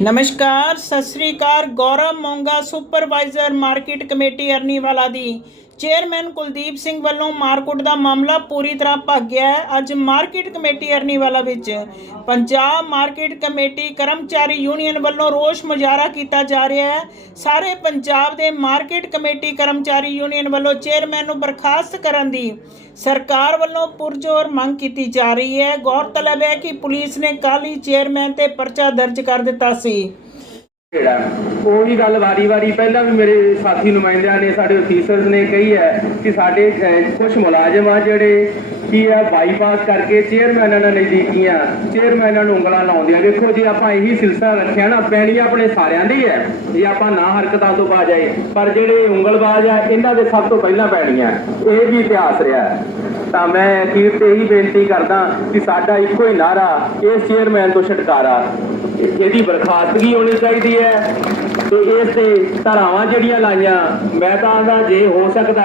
ਨਮਸਕਾਰ ਸਤਿ ਸ੍ਰੀ ਅਕਾਲ। Gaurav Monga supervisor market committee Arniwala ਦੀ ਚੇਅਰਮੈਨ ਕੁਲਦੀਪ ਸਿੰਘ ਵੱਲੋਂ ਮਾਰਕੁੱਟ ਦਾ ਮਾਮਲਾ ਪੂਰੀ ਤਰ੍ਹਾਂ ਭਾਗਿਆ ਹੈ। ਅੱਜ ਮਾਰਕੀਟ ਕਮੇਟੀ ਅਰਨੀਵਾਲਾ ਵਿੱਚ ਪੰਜਾਬ ਮਾਰਕੀਟ ਕਮੇਟੀ ਕਰਮਚਾਰੀ ਯੂਨੀਅਨ ਵੱਲੋਂ ਰੋਸ ਮੁਜ਼ਾਹਰਾ ਕੀਤਾ ਜਾ ਰਿਹਾ ਹੈ। ਸਾਰੇ ਪੰਜਾਬ ਦੇ ਮਾਰਕੀਟ ਕਮੇਟੀ ਕਰਮਚਾਰੀ ਯੂਨੀਅਨ ਵੱਲੋਂ ਚੇਅਰਮੈਨ ਨੂੰ ਬਰਖਾਸਤ ਕਰਨ ਦੀ ਸਰਕਾਰ ਵੱਲੋਂ ਪੁਰਜ਼ੋਰ ਮੰਗ ਕੀਤੀ ਜਾ ਰਹੀ ਹੈ। ਗੌਰਤਲਬ ਹੈ ਕਿ ਪੁਲਿਸ ਨੇ ਕੱਲ੍ਹ ਹੀ ਚੇਅਰਮੈਨ ਤੇ ਪਰਚਾ ਦਰਜ ਕਰ ਦਿੱਤਾ ਸੀ। ਜਿਹੜਾ ਉਹੀ ਗੱਲ ਵਾਰੀ-ਵਾਰੀ ਪਹਿਲਾਂ ਵੀ ਮੇਰੇ ਸਾਥੀ ਨੁਮਾਇੰਦਿਆਂ ਨੇ, ਸਾਡੇ ਅਫੀਸਰਸ ਨੇ ਕਹੀ ਹੈ ਕਿ ਸਾਡੇ ਕੁਝ ਮੁਲਾਜ਼ਮ ਆ ਜਿਹੜੇ ਕੀ ਆ ਬਾਈਪਾਸ ਕਰਕੇ ਚੇਅਰਮੈਨਾਂ ਨਾਲ ਨਜ਼ਦੀਕੀਆਂ ਚੇਅਰਮੈਨਾਂ ਨੂੰ ਉਂਗਲਾਂ ਲਾਉਂਦੀਆਂ, ਦੇਖੋ ਜੇ ਆਪਾਂ ਇਹੀ ਸਿਲਸਿਲਾ ਰੱਖਿਆ ਨਾ, ਪੈਣੀ ਆਪਣੇ ਸਾਰਿਆਂ ਦੀ ਹੈ, ਜੇ ਆਪਾਂ ਨਾ ਹਰਕਤਾਂ ਤੋਂ ਬਾਜ ਆਏ ਪਰ ਜਿਹੜੇ ਉਂਗਲਬਾਜ਼ ਆ, ਇਹਨਾਂ ਦੇ ਸਭ ਤੋਂ ਪਹਿਲਾਂ ਪੈਣੀਆਂ। ਇਹ ਵੀ ਇਤਿਹਾਸ ਰਿਹਾ। ਤਾਂ ਮੈਂ ਅਖੀਰ ਤੇ ਇਹੀ ਬੇਨਤੀ ਕਰਦਾ ਕਿ ਸਾਡਾ ਇੱਕੋ ਹੀ ਨਾਰਾ ਇਸ ਚੇਅਰਮੈਨ ਤੋਂ ਛੁਟਕਾਰਾ। ਇਹਦੀ ਬਰਖਾਸਤਗੀ ਹੋਣੀ ਚਾਹੀਦੀ ਹੈ ਤੇ ਇਸ ਤੇ ਧਾਰਾਵਾਂ ਜਿਹੜੀਆਂ ਲਾਈਆਂ, ਮੈਂ ਤਾਂ ਆਂਦਾ ਜੇ ਹੋ ਸਕਦਾ,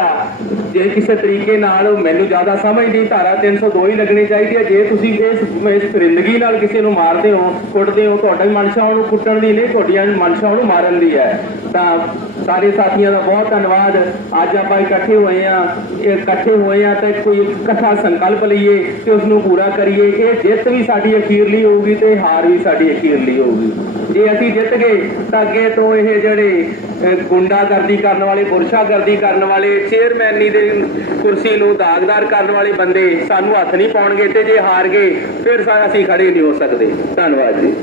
ਜੇ ਕਿਸੇ ਤਰੀਕੇ ਨਾਲ ਮੈਨੂੰ ਜ਼ਿਆਦਾ ਸਮਝ ਨਹੀਂ ਧਾਰਾ 302 ਹੀ ਲੱਗਣੀ ਚਾਹੀਦੀ ਹੈ, ਜੇ ਤੁਸੀਂ ਇਸ ਇਸ ਪਰਿੰਦਗੀ ਨਾਲ ਕਿਸੇ ਨੂੰ ਮਾਰਦੇ ਹੋ, ਕੁੱਟਦੇ ਹੋ, ਤੁਹਾਡੀ ਮਨਸ਼ਾ ਉਹਨੂੰ ਕੁੱਟਣ ਦੀ ਨਹੀਂ, ਤੁਹਾਡੀਆਂ ਮਨਸ਼ਾ ਉਹਨੂੰ ਮਾਰਨ ਦੀ ਹੈ। ਤਾਂ ਸਾਰੇ ਸਾਥੀਆਂ ਦਾ ਬਹੁਤ ਧੰਨਵਾਦ। ਅੱਜ ਆਪਾਂ ਇਕੱਠੇ ਹੋਏ ਆ ਇਕੱਠੇ ਹੋਏ ਆ ਤਾਂ ਕੋਈ ਇਕੱਠਾ ਸੰਕਲਪ ਲਈਏ ਤੇ ਉਸ ਨੂੰ ਪੂਰਾ ਕਰੀਏ। ਇਹ ਜਿੱਤ ਵੀ ਸਾਡੀ ਅਖੀਰਲੀ ਹੋਊਗੀ ਤੇ ਹਾਰ ਵੀ ਸਾਡੀ ਅਖੀਰਲੀ ਹੋਊਗੀ। ਜੇ ਅਸੀਂ ਜਿੱਤ ਗਏ, ਤਾਂ ਅੱਗੇ ਤੋਂ ਇਹ ਜਿਹੜੇ ਗੁੰਡਾਗਰਦੀ ਕਰਨ ਵਾਲੇ ਪੁਰਸ਼ਾਗਰਦੀ ਕਰਨ ਵਾਲੇ ਚੇਅਰਮੈਨੀ ਦੇ ਕੁਰਸੀ ਨੂੰ ਦਾਗਦਾਰ ਕਰਨ ਵਾਲੇ ਬੰਦੇ ਸਾਨੂੰ ਹੱਥ ਨਹੀਂ ਪਾਉਣਗੇ ਤੇ ਜੇ ਹਾਰ ਗਏ ਫਿਰ ਅਸੀਂ ਖੜੇ ਨਹੀਂ ਹੋ ਸਕਦੇ। ਧੰਨਵਾਦ ਜੀ।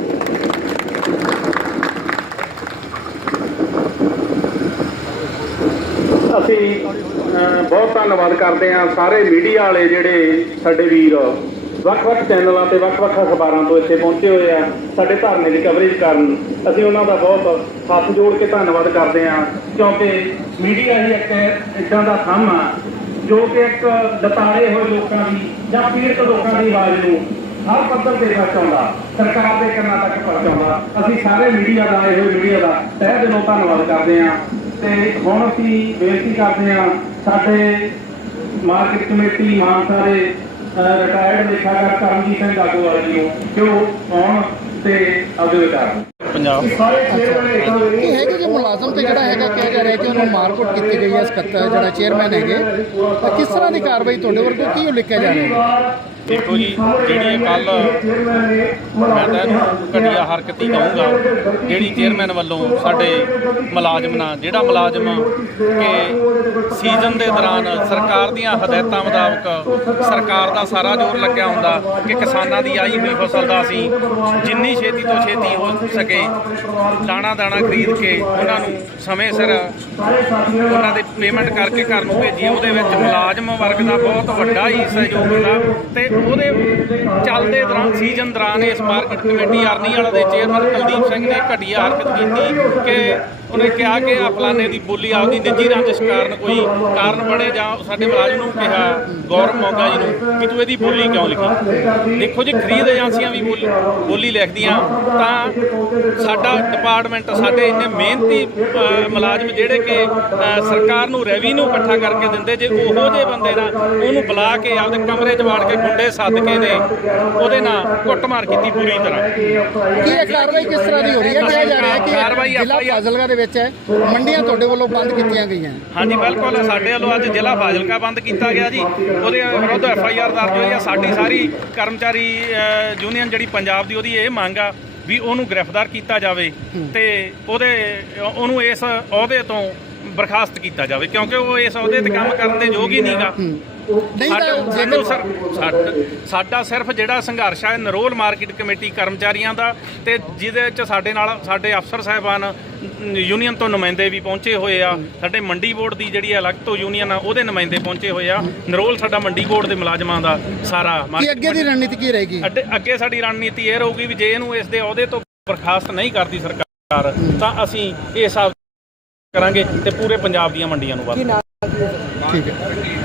ਅਸੀਂ ਅਹ, ਬਹੁਤ ਧੰਨਵਾਦ ਕਰਦੇ ਹਾਂ ਸਾਰੇ ਮੀਡੀਆ ਵਾਲੇ ਜਿਹੜੇ ਸਾਡੇ ਵੀਰ ਵੱਖ-ਵੱਖ ਚੈਨਲਾਂ ਤੇ ਵੱਖ-ਵੱਖ ਅਖਬਾਰਾਂ ਤੋਂ ਇੱਥੇ ਪਹੁੰਚੇ ਹੋਏ ਆ। ਸਾਡੇ ਧਰਨੇ ਦੀ ਕਵਰੇਜ ਕਰਨ ਅਸੀਂ ਉਹਨਾਂ ਦਾ ਬਹੁਤ ਹੱਥ ਜੋੜ ਕੇ ਧੰਨਵਾਦ ਕਰਦੇ ਹਾਂ, ਕਿਉਂਕਿ ਮੀਡੀਆ ਹੀ ਇੱਕ ਇਦਾਂ ਦਾ ਥੰਮ ਆ, ਜੋ ਕਿ ਇੱਕ ਦਤਾਰੇ ਹੋਏ ਲੋਕਾਂ ਦੀ ਜਾਂ ਪੀੜਤ ਲੋਕਾਂ ਦੀ ਆਵਾਜ਼ ਨੂੰ ਹਰ ਪੱਧਰ ਤੇ ਪਹੁੰਚਾਉਂਦਾ ਸਰਕਾਰ ਦੇ ਕੰਨਾਂ ਤੱਕ ਪਹੁੰਚਾਉਂਦਾ ਅਸੀਂ ਸਾਰੇ ਮੀਡੀਆ ਦਾ ਆਏ ਹੋਏ ਮੀਡੀਆ ਦਾ ਤਹਿ ਦਿਲੋਂ ਧੰਨਵਾਦ ਕਰਦੇ ਹਾਂ। ਤੇ ਹੁਣ ਅਸੀਂ ਬੇਨਤੀ ਕਰਦੇ ਹਾਂ, ਸਾਡੇ ਮਾਰਕੀਟ ਕਮੇਟੀ ਮਾਨਸਾ ਦੇ ਰਿਟਾਇਰਡ ਲੇਖਾਕਾਰ ਕਰਮਜੀਤ ਸਿੰਘ ਗਾਗੋਵਾਲ ਜੀ ਨੂੰ ਜੋ ਆਉਣ ਤੇ ਆਪਦੇ ਵਿਚਾਰ ਪੰਜਾਬ। ਇਹ ਹੈਗੇ ਕਿ ਮੁਲਾਜ਼ਮ ਤੇ ਜਿਹੜਾ ਹੈਗਾ ਕਿਹਾ ਜਾ ਰਿਹਾ ਕਿ ਉਹਨੂੰ ਮਾਰਕੁੱਟ ਕੀਤੀ ਗਈ ਹੈ ਸਕੱਤਰ ਜਿਹੜਾ ਚੇਅਰਮੈਨ ਹੈਗੇ। ਤਾਂ ਕਿਸ ਤਰ੍ਹਾਂ ਦੀ ਕਾਰਵਾਈ ਤੁਹਾਡੇ ਵੱਲੋਂ ਕੀ ਉਹ ਲਿਖਿਆ ਜਾ ਰਿਹਾ? ਹੈ ਦੇਖੋ ਜੀ, ਜਿਹੜੀ ਕੱਲ ਮੈਂ ਤਾਂ ਘਟੀਆ ਹਰਕਤ ਹੀ ਕਹੂੰਗਾ, ਜਿਹੜੀ ਚੇਅਰਮੈਨ ਵੱਲੋਂ ਸਾਡੇ ਮੁਲਾਜ਼ਮ ਨਾਲ, ਜਿਹੜਾ ਮੁਲਾਜ਼ਮ ਕਿ ਸੀਜ਼ਨ ਦੇ ਦੌਰਾਨ ਸਰਕਾਰ ਦੀਆਂ ਹਦਾਇਤਾਂ ਮੁਤਾਬਕ ਸਰਕਾਰ ਦਾ ਸਾਰਾ ਜ਼ੋਰ ਲੱਗਿਆ ਹੁੰਦਾ ਕਿ ਕਿਸਾਨਾਂ ਦੀ ਆਈ ਹੋਈ ਫਸਲ ਦਾ ਅਸੀਂ ਜਿੰਨੀ ਛੇਤੀ ਤੋਂ ਛੇਤੀ ਹੋ ਸਕੇ ਦਾਣਾ ਦਾਣਾ ਖਰੀਦ ਕੇ ਉਹਨਾਂ ਨੂੰ ਸਮੇਂ ਸਿਰ ਉਹਨਾਂ ਦੇ ਪੇਮੈਂਟ ਕਰਕੇ ਘਰ ਨੂੰ ਭੇਜੀ ਉਹਦੇ ਵਿੱਚ ਮੁਲਾਜ਼ਮ ਵਰਗ ਦਾ ਬਹੁਤ ਵੱਡਾ ਹੀ ਸਹਿਯੋਗ ਹੁੰਦਾ ਤੇ ਉਹਦੇ ਚੱਲਦੇ ਦੌਰਾਨ ਸੀਜ਼ਨ ਦੌਰਾਨ ਇਸ ਮਾਰਕੀਟ ਕਮੇਟੀ ਆਰਨੀ ਵਾਲਾ ਦੇ ਚੇਅਰਮੈਨ ਕੁਲਦੀਪ ਸਿੰਘ ਨੇ ਘਟੀਆ ਹਰਕਤ ਕੀਤੀ ਕਿ ਉਹਨੇ ਕਿਹਾ ਕਿ ਆ ਫਲਾਣੇ ਦੀ ਬੋਲੀ ਆਪਦੀ ਨਿੱਜੀ ਰੰਜਿਸ਼ ਕਾਰਨ ਕੋਈ ਕਾਰਨ ਬਣੇ ਜਾਂ ਸਾਡੇ ਮੁਲਾਜ਼ਮ ਨੂੰ ਕਿਹਾ ਗੌਰਵ ਮੋਗਾ ਜੀ ਨੂੰ ਕਿ ਤੂੰ ਇਹਦੀ ਬੋਲੀ ਕਿਉਂ ਲਿਖੀ? ਦੇਖੋ ਜੀ ਖਰੀਦ ਏਜੰਸੀਆਂ ਵੀ ਬੋਲੀ ਬੋਲੀ ਲਿਖਦੀਆਂ ਤਾਂ ਸਾਡਾ ਡਿਪਾਰਟਮੈਂਟ ਸਾਡੇ ਇੰਨੇ ਮਿਹਨਤੀ ਮੁਲਾਜ਼ਮ ਜਿਹੜੇ ਕਿ ਸਰਕਾਰ ਨੂੰ ਰੈਵਨਿਊ ਇਕੱਠਾ ਕਰਕੇ ਦਿੰਦੇ ਜੇ ਉਹੋ ਜਿਹੇ ਬੰਦੇ ਨਾਲ ਉਹਨੂੰ ਬੁਲਾ ਕੇ ਆਪਦੇ ਕਮਰੇ 'ਚ ਵਾੜ ਕੇ ਗੁੰਡੇ ਸੱਦ ਕੇ ਨੇ ਉਹਦੇ ਨਾਲ ਕੁੱਟਮਾਰ ਕੀਤੀ ਪੂਰੀ ਤਰ੍ਹਾਂ। ਕੀ ਇਹ ਕਾਰਵਾਈ ਕਿਸ ਤਰ੍ਹਾਂ ਦੀ ਹੋ ਰਹੀ ਹੈ? ਕਿਹਾ ਜਾ ਰਿਹਾ ਹੈ ਕਾਰਵਾਈ ਕਿ ਜ਼ਿਲ੍ਹਾ FIR ਫਾਜ਼ਿਲਕਾ ਦੇ ਵਿੱਚ ਹੈ ਮੰਡੀਆਂ ਤੁਹਾਡੇ ਵੱਲੋਂ ਬੰਦ ਕੀਤੀਆਂ ਗਈਆਂ। ਹਾਂਜੀ ਬਿਲਕੁਲ। ਸਾਡੇ ਵੱਲੋਂ ਅੱਜ ਜ਼ਿਲ੍ਹਾ ਫਾਜ਼ਿਲਕਾ ਬੰਦ ਕੀਤਾ ਗਿਆ ਜੀ। ਉਹਦੇ ਵਿਰੁੱਧ ਐਫ ਆਈ ਆਰ ਦਰਜ ਹੋਈ ਆ। ਸਾਡੀ ਸਾਰੀ ਕਰਮਚਾਰੀ ਯੂਨੀਅਨ ਜਿਹੜੀ ਪੰਜਾਬ ਦੀ ਉਹਦੀ ਇਹ ਮੰਗ ਆ ਵੀ ਉਹਨੂੰ ਗ੍ਰਿਫਤਾਰ ਕੀਤਾ ਜਾਵੇ ਤੇ ਉਹਦੇ ਉਹਨੂੰ ਇਸ ਅਹੁਦੇ ਤੋਂ ਬਰਖਾਸਤ ਕੀਤਾ ਜਾਵੇ। ਕਿਉਂਕਿ ਉਹ ਇਸ ਅਹੁਦੇ ਤੇ ਕੰਮ ਕਰਨ ਦੇ ਯੋਗ ਹੀ ਨਹੀਂਗਾ। ਨਹੀਂ ਸਾਡਾ ਤਾਂ ਸਾਨੂੰ ਜੇਕਰ ਸਰ- ਸਾਡਾ- ਸਾਡਾ ਸਿਰਫ ਜਿਹੜਾ ਸੰਘਰਸ਼ ਹੈ ਨਰੋਲ ਮਾਰਕੀਟ ਕਮੇਟੀ ਕਰਮਚਾਰੀਆਂ ਦਾ ਤੇ ਜਿਹਦੇ ਚ ਸਾਡੇ ਨਾਲ ਸਾਡੇ ਅਫਸਰ ਸਾਹਿਬਾਨ ਯੂਨੀਅਨ ਤੋਂ ਨੁਮਾਇੰਦੇ ਵੀ ਪਹੁੰਚੇ ਹੋਏ ਆ। ਸਾਡੇ ਮੰਡੀ ਬੋਰਡ ਦੀ ਜਿਹੜੀ ਅਲੱਗ ਤੋਂ ਯੂਨੀਅਨ ਆ ਉਹਦੇ ਨੁਮਾਇੰਦੇ ਪਹੁੰਚੇ ਹੋਏ ਆ। ਨਰੋਲ ਸਾਡਾ ਮੰਡੀ ਬੋਰਡ ਦੇ ਮੁਲਾਜ਼ਮਾਂ ਦਾ ਸਾਰਾ ਕੀ market ਅੱਗੇ ਦੀ ਰਣਨੀਤੀ ਕੀ ਰਹੇਗੀ? ਅੱਡੇ- ਅੱਗੇ ਸਾਡੀ ਰਣਨੀਤੀ ਇਹ ਰਹੂਗੀ ਵੀ ਜੇ ਇਹਨੂੰ ਇਸ ਦੇ ਅਹੁਦੇ ਤੋਂ ਬਰਖਾਸਤ ਨਹੀਂ ਕਰਦੀ ਸਰਕਾਰ ਤਾਂ ਅਸੀਂ ਇਹ ਹਿਸਾਬ ਕਰਾਂਗੇ ਤੇ ਪੂਰੇ ਪੰਜਾਬ ਦੀਆਂ ਮੰਡੀਆਂ ਨੂੰ ਵੱਧ ਠੀਕ ਹੈ।